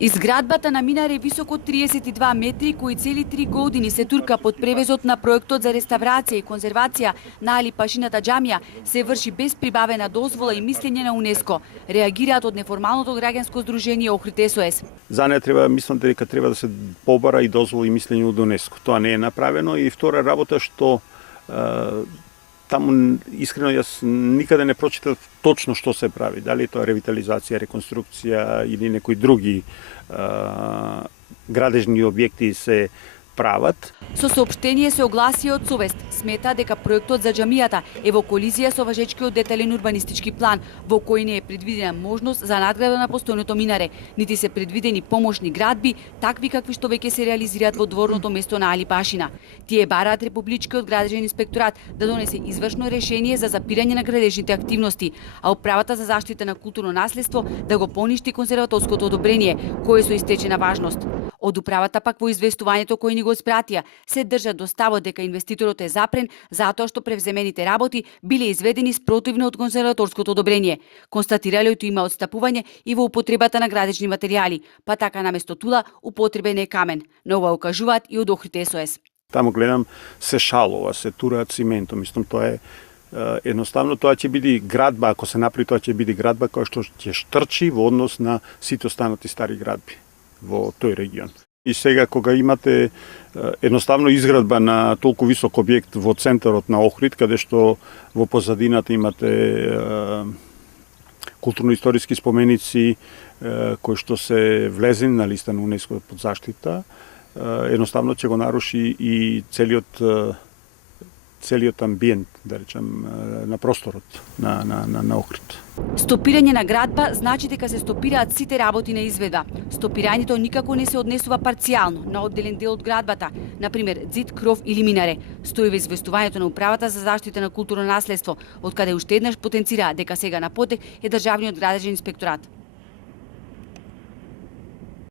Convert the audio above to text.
Изградбата на Минаре е високо 32 метри, кои цели 3 години се турка под превезот на проектот за реставрација и конзервација на Али Пашината џамија, се врши без прибавена дозвола и мислење на УНЕСКО. Реагираат од неформалното граѓанско здружение Охрид СОС. За неја мислам дека треба да се побара и дозвола и мислење од УНЕСКО. Тоа не е направено и втора работа што таму искрено јас никаде не прочитав точно што се прави. Дали е тоа ревитализација, реконструкција или некои други градежни објекти се прават. Со соопштение се огласи од Совест. Смета дека проектот за џамијата е во колизија со важечкиот детален урбанистички план, во кој не е предвидена можност за надграда на постојното Минаре, нити се предвидени помошни градби, такви какви што веќе се реализираат во дворното место на Али Пашина. Тие бараат Републичкиот градежен инспекторат да донесе извршно решение за запирање на градежните активности, а Управата за заштита на културно наследство да го поништи конзерваторското одобрение, кое со истечена важност. Од управата пак во известувањето кој ни го испратија се држат до ставот дека инвеститорот е запрен затоа што превземените работи биле изведени спротивно од конзерваторското одобрение. Констатирале има отстапување и во употребата на градежни материјали, па така наместо тула употребен е камен. На ова укажуваат и од Охрид СОС. Таму гледам се шалова, се тураат циментом, мислам тоа е едноставно тоа ќе биде градба, ако се направи тоа ќе биде градба која што ќе штрчи во однос на сите останати стари градби во тој регион. И сега кога имате едноставно изградба на толку висок објект во центарот на Охрид, каде што во позадината имате културно-историски споменици кои што се влезени на листа на УНЕСКО под заштита, едноставно ќе го наруши и целиот амбиент, да речем, на просторот на Охрид. Стопирање на градба значи дека се стопираат сите работи на изведба. Стопирањето никако не се однесува парцијално на одделен дел од градбата, например ѕид, кров или минаре. Стои во известувањето на Управата за заштита на културно наследство, од каде уште еднаш потенцира дека сега на потек е Државниот градежен инспекторат.